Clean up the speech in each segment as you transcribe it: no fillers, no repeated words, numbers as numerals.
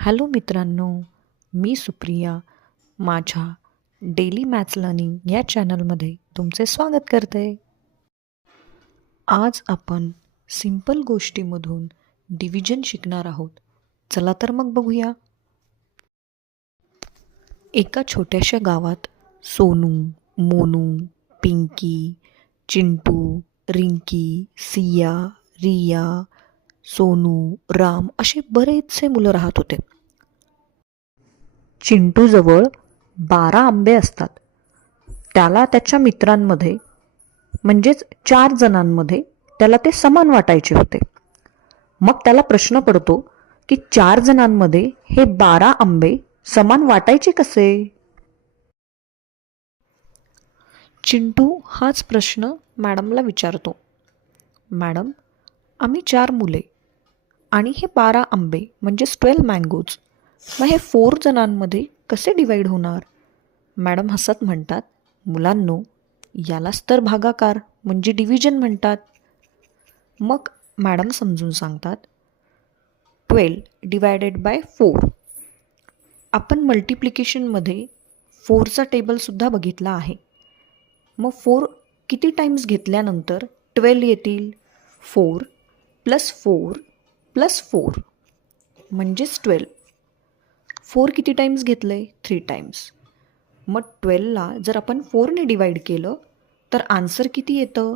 Hello मित्रांनो, मी सुप्रिया. माझ्या daily maths learning या चॅनलमध्ये तुमचे स्वागत करते. आज आपण सिंपल गोष्टीमधून डिव्हिजन शिकणार आहोत. चला तर मग बघूया. एका छोट्याशा गावात सोनू, मोनू, पिंकी, चिंटू, रिंकी, सिया, रिया, सोनू, राम असे बरेचसे मुलं राहत होते. चिंटूजवळ 12 आंबे असतात. त्याला त्याच्या मित्रांमध्ये म्हणजेच 4 जणांमध्ये त्याला ते समान वाटायचे होते. मग त्याला प्रश्न पडतो की 4 जणांमध्ये हे 12 आंबे समान वाटायचे कसे? चिंटू हाच प्रश्न मॅडमला विचारतो. मॅडम, आम्ही 4 मुले आणि हे 12 आंबे म्हणजेच 12 मँगोज, मग हे 4 जणांमध्ये कसे डिवाईड होणार? मॅडम हसत म्हणतात, मुलांनो, यालाच तर भागाकार म्हणजे डिव्हिजन म्हणतात. मग मॅडम समजून सांगतात, 12 डिवायडेड बाय 4. आपण मल्टिप्लिकेशनमध्ये 4चा टेबलसुद्धा बघितला आहे. मग 4 किती टाईम्स घेतल्यानंतर 12 येतील? 4 प्लस 4 प्लस 4 म्हणजेच 12. 4 किती टाईम्स घेतले? 3 टाईम्स. मग 12ला जर आपण 4ने डिवाईड केलं तर आन्सर किती येतं?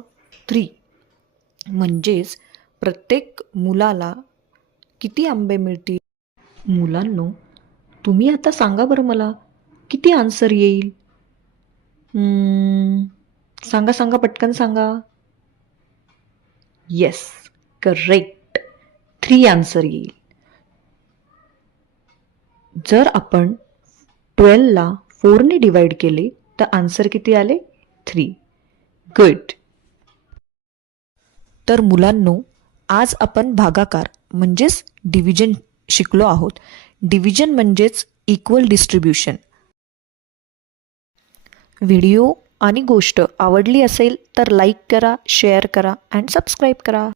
3. म्हणजेच प्रत्येक मुलाला किती आंबे मिळतील? मुलांनो, तुम्ही आता सांगा बरं मला, किती आन्सर येईल? सांगा सांगा, पटकन सांगा. Yes, correct. 3 आन्सर येईल. जर आपण 12ला 4ने डिवाईड केले तर आन्सर किती आले? 3. गुड. तर मुलांनो, आज आपण भागाकार म्हणजेच डिव्हिजन शिकलो आहोत. डिव्हिजन म्हणजेच इक्वल डिस्ट्रीब्युशन. व्हिडिओ आणि गोष्ट आवडली असेल तर लाईक करा, शेअर करा अँड सबस्क्राईब करा.